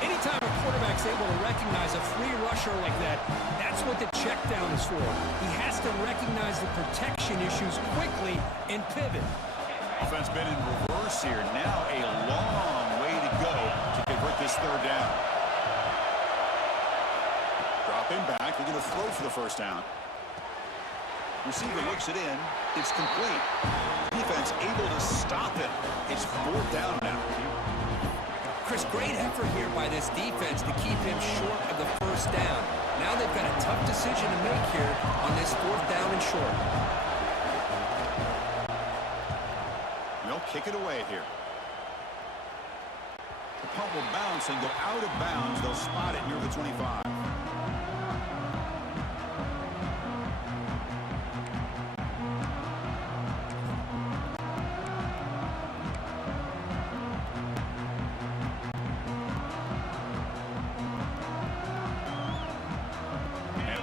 Anytime a quarterback's able to recognize a free rusher like that, that's what the check down is for. He has to recognize the protection issues quickly and pivot. Offense been in reverse here. Now a long way to go to convert this 3rd down. Dropping back. They're going to throw for the 1st down. Receiver looks it in. It's complete. defense able to stop it. It's 4th down now. Chris, great effort here by this defense to keep him short of the first down. Now they've got a tough decision to make here on this 4th down and short. They'll kick it away here. The punt will bounce and go out of bounds. They'll spot it near the 25.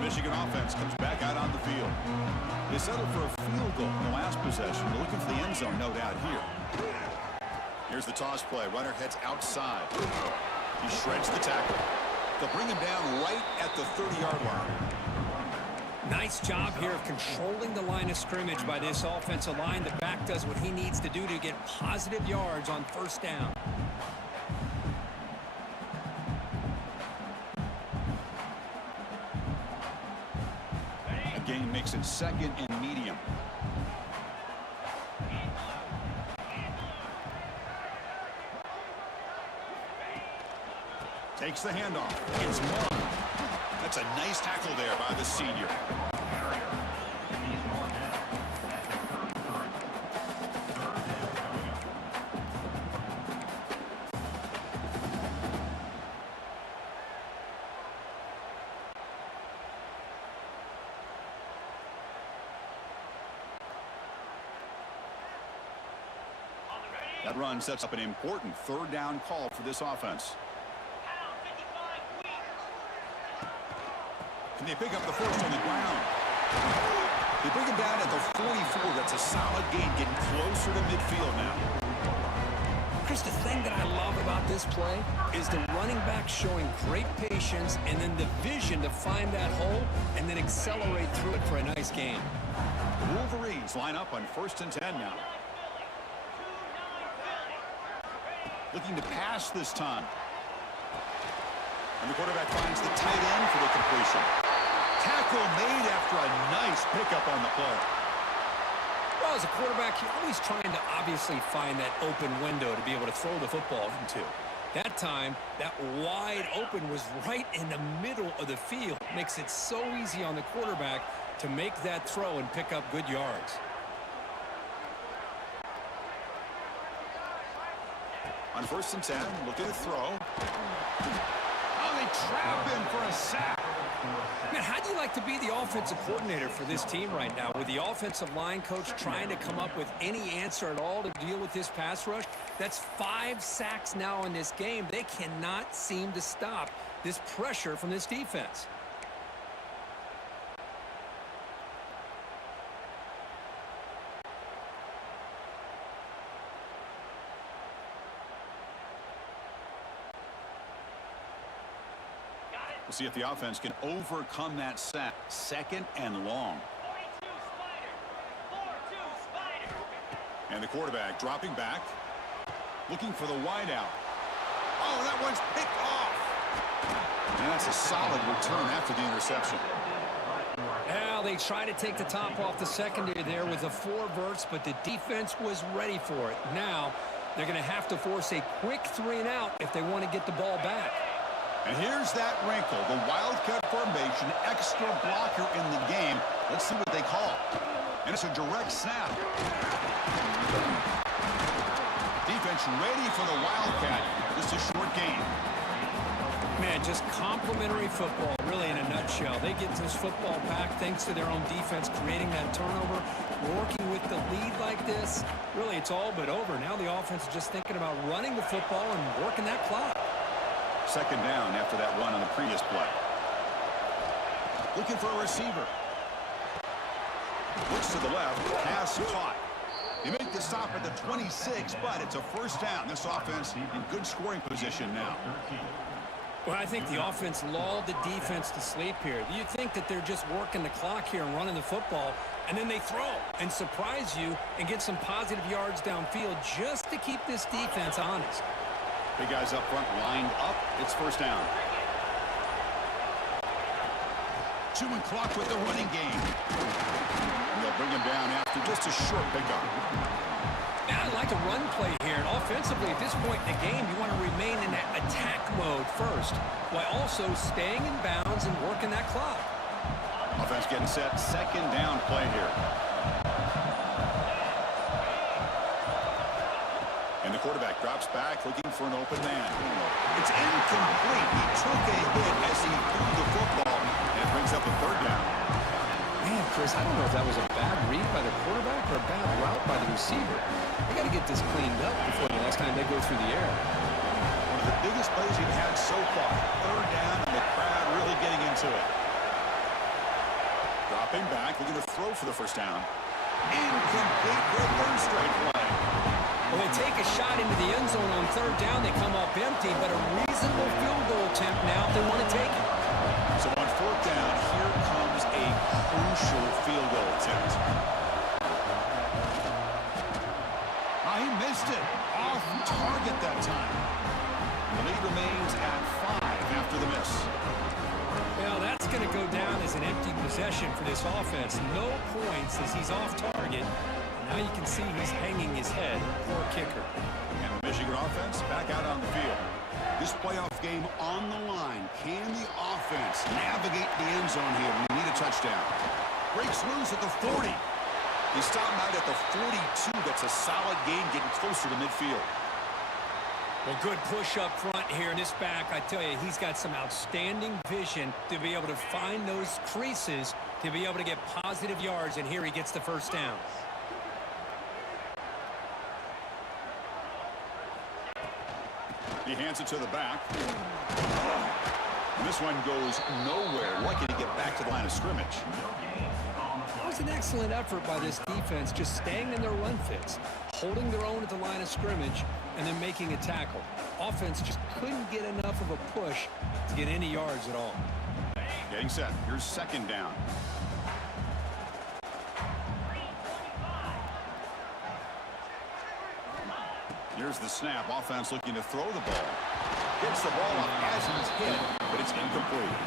Michigan offense comes back out on the field. They settled for a field goal in the last possession. They're looking for the end zone, no doubt, here. Here's the toss play. Runner heads outside. He shreds the tackle. They'll bring him down right at the 30-yard line. Nice job here of controlling the line of scrimmage by this offensive line. The back does what he needs to do to get positive yards on first down. Gain makes it 2nd and medium. Takes the handoff. It's Monk. That's a nice tackle there by the senior. That run sets up an important 3rd down call for this offense. Can they pick up the first on the ground? They bring him down at the 44. That's a solid gain, getting closer to midfield now. Chris, the thing that I love about this play is the running back showing great patience and then the vision to find that hole and then accelerate through it for a nice gain. The Wolverines line up on 1st and 10 now. Looking to pass this time. And the quarterback finds the tight end for the completion. Tackle made after a nice pickup on the play. Well, as a quarterback, you're always trying to obviously find that open window to be able to throw the football into. That time, that wide open was right in the middle of the field. Makes it so easy on the quarterback to make that throw and pick up good yards. On 1st and 10, look at the throw. Oh, they trap him for a sack. Man, how do you like to be the offensive coordinator for this team right now with the offensive line coach trying to come up with any answer at all to deal with this pass rush? That's 5 sacks now in this game. They cannot seem to stop this pressure from this defense. We'll see if the offense can overcome that sack. 2nd and long. And the quarterback dropping back. Looking for the wideout. Oh, that one's picked off. And that's a solid return after the interception. Well, they tried to take the top off the secondary there with the 4 verts, but the defense was ready for it. Now, they're going to have to force a quick 3 and out if they want to get the ball back. And here's that wrinkle, the Wildcat formation, extra blocker in the game. Let's see what they call. And it's a direct snap. Defense ready for the Wildcat. Just a short game. Man, just complimentary football, really in a nutshell. They get this football back thanks to their own defense, creating that turnover, working with the lead like this. Really, it's all but over. Now the offense is just thinking about running the football and working that clock. 2nd down after that run on the previous play. Looking for a receiver. Looks to the left. Pass caught. They make the stop at the 26, but it's a 1st down. This offense in good scoring position now. Well, I think the offense lulled the defense to sleep here. You think that they're just working the clock here and running the football, and then they throw and surprise you and get some positive yards downfield just to keep this defense honest. Big guys up front lined up. It's 1st down. chewing clock with the running game. And they'll bring him down after just a short pickup. Now, I like a run play here. And offensively, at this point in the game, you want to remain in that attack mode first, while also staying in bounds and working that clock. Offense getting set. Second down play here. And the quarterback drops back, looking for an open man. It's incomplete. He took a hit as he threw the football, and it brings up a third down. Man, Chris, I don't know if that was a bad read by the quarterback or a bad route by the receiver. They got to get this cleaned up before the next time they go through the air. One of the biggest plays you've had so far. Third down, and the crowd really getting into it. Dropping back, looking to throw for the first down. Incomplete for a third straight play. Well, they take a shot into the end zone on third down. They come up empty, but a reasonable field goal attempt now if they want to take it. So on fourth down, here comes a crucial field goal attempt. He missed it. Off target that time. The lead remains at 5 after the miss. Well, that's going to go down as an empty possession for this offense. No points as he's off target. And now you can see he's hanging his head. Poor kicker. And the Michigan offense back out on the field. This playoff game on the line. Can the offense navigate the end zone here when they need a touchdown? Breaks loose at the 40. He's stopping out at the 42. That's a solid gain, getting closer to midfield. Well, good push up front here in this back. I tell you, he's got some outstanding vision to be able to find those creases, to be able to get positive yards, and here he gets the first down. He hands it to the back. This one goes nowhere. Lucky to get back to the line of scrimmage. That was an excellent effort by this defense, just staying in their run fits, holding their own at the line of scrimmage, and then making a tackle. Offense just couldn't get enough of a push to get any yards at all. Getting set. Here's second down. Here's the snap. Offense looking to throw the ball. Gets the ball up as he's hit, but it's incomplete.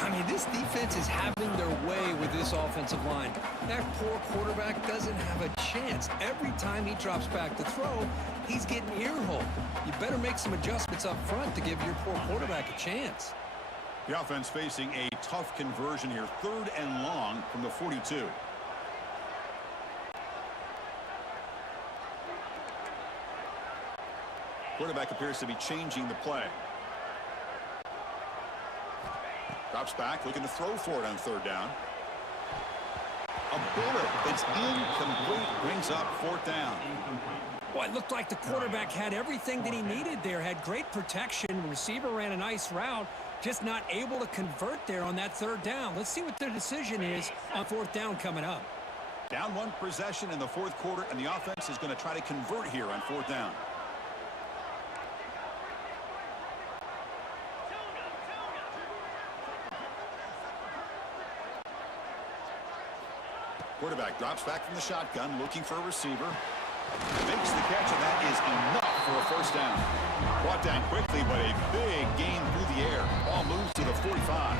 I mean, this defense is having their way with this offensive line. That poor quarterback doesn't have a chance. Every time he drops back to throw, he's getting ear-hole. You better make some adjustments up front to give your poor quarterback a chance. The offense facing a tough conversion here. 3rd and long from the 42. Quarterback appears to be changing the play. Drops back, looking to throw for it on 3rd down. A bullet that's incomplete brings up 4th down. Boy, it looked like the quarterback had everything that he needed there. Had great protection. The receiver ran a nice route. Just not able to convert there on that 3rd down. Let's see what their decision is on 4th down coming up. Down 1 possession in the 4th quarter, and the offense is going to try to convert here on 4th down. Quarterback drops back from the shotgun, looking for a receiver. Makes the catch, and that is enough for a first down. Brought down quickly, but a big gain through the air. Ball moves to the 45.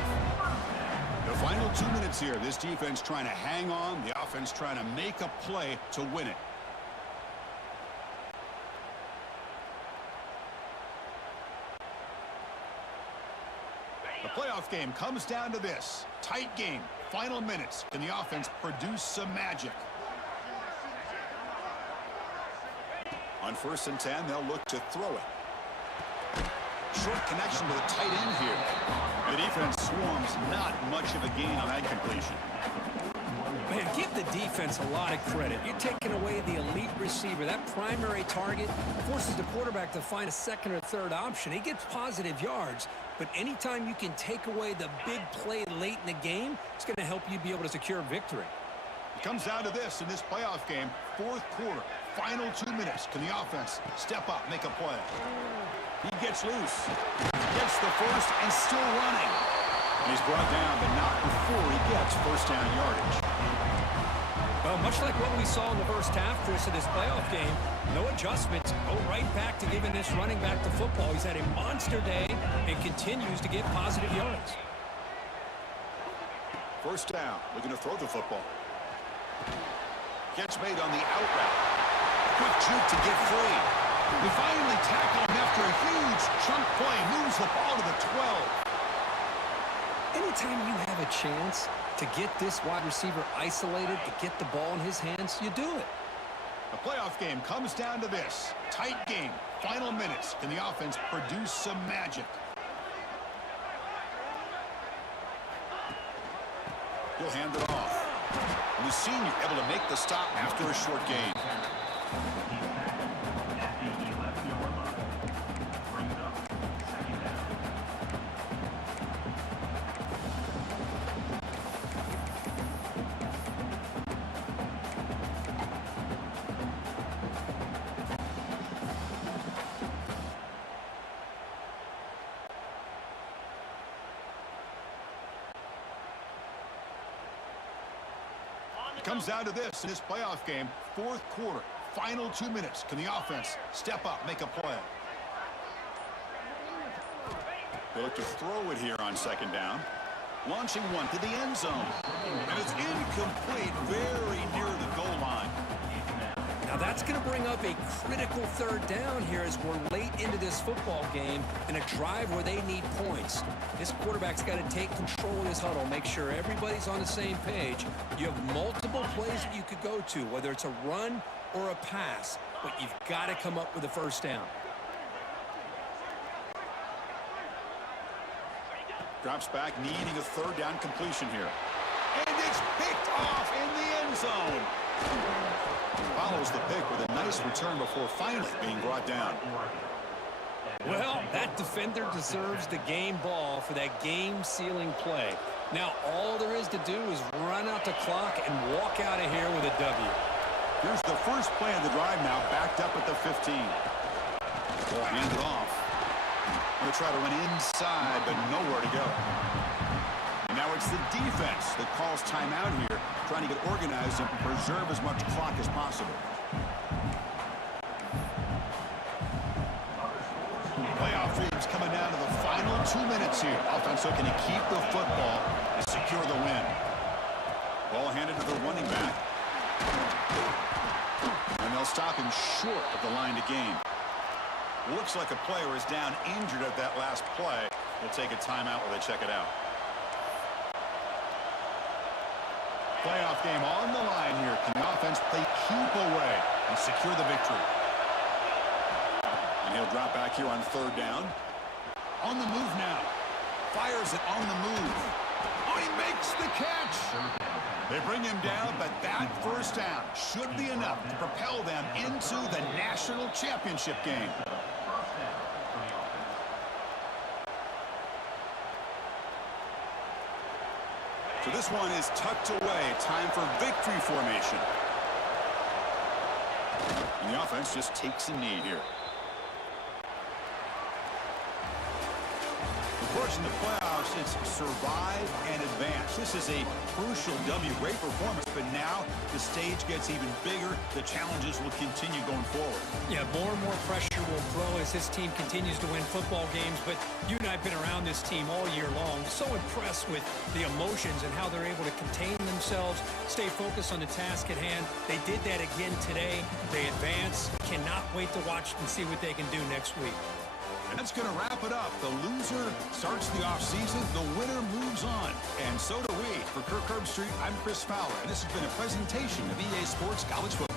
The final 2 minutes here. This defense trying to hang on. The offense trying to make a play to win it. The playoff game comes down to this. Tight game. Final minutes. Can the offense produce some magic? On 1st and 10, they'll look to throw it. Short connection to the tight end here. The defense swarms. Not much of a gain on that completion. Man, give the defense a lot of credit. You're taking away the elite receiver. That primary target forces the quarterback to find a 2nd or 3rd option. He gets positive yards, but anytime you can take away the big play late in the game, it's going to help you be able to secure victory. It comes down to this in this playoff game. 4th quarter, final 2 minutes. Can the offense step up, make a play? He gets loose. Gets the first and still running. And he's brought down, but not before he gets first down yardage. Well, much like what we saw in the first half, Chris, of this playoff game, no adjustments. Go right back to giving this running back the football. He's had a monster day and continues to get positive yards. First down. Looking to throw the football. Catch made on the out route. Quick juke to get free. We finally tackle him after a huge chunk play. Moves the ball to the 12. Anytime you have a chance to get this wide receiver isolated, to get the ball in his hands, you do it. The playoff game comes down to this. Tight game. Final minutes. Can the offense produce some magic? He'll hand it off. And the senior able to make the stop after a short gain. It comes down to this in this playoff game. Fourth quarter, final 2 minutes. Can the offense step up, make a play? They look to throw it here on second down. Launching one to the end zone. And it's incomplete, very near the goal line. Now that's going to bring up a critical third down here as we're late into this football game in a drive where they need points. This quarterback's got to take control of this huddle, make sure everybody's on the same page. You have multiple plays that you could go to, whether it's a run or a pass, but you've got to come up with a first down. Drops back, needing a third down completion here. And it's picked off in the end zone. Follows the pick with a nice return before finally being brought down. Well, that defender deserves the game ball for that game-sealing play. Now, all there is to do is run out the clock and walk out of here with a W. Here's the first play of the drive now, backed up at the 15. They'll hand it off. Going to try to run inside, but nowhere to go. And now it's the defense that calls timeout here, trying to get organized and preserve as much clock as possible. Playoff dreams coming down to the final 2 minutes here. Offense looking to keep the football and secure the win. Ball handed to the running back. And they'll stop him short of the line to gain. Looks like a player is down injured at that last play. We'll take a timeout while they check it out. Playoff game on the line here. Can the offense play keep away and secure the victory? And he'll drop back here on third down. On the move now. Fires it on the move. Oh, he makes the catch. They bring him down, but that first down should be enough to propel them into the national championship game. So this one is tucked away. Time for victory formation. And the offense just takes a knee here. Of course, in the playoffs, it's survive and advance. This is a crucial W. Great performance, but now the stage gets even bigger. The challenges will continue going forward. Yeah, more and more pressure will grow as this team continues to win football games, but you and I have been around this team all year long. So impressed with the emotions and how they're able to contain themselves, stay focused on the task at hand. They did that again today. They advance. Cannot wait to watch and see what they can do next week. And that's going to wrap it up. The loser starts the offseason. The winner moves on. And so do we. For Kirk Herbstreit, I'm Chris Fowler. And this has been a presentation of EA Sports College Football.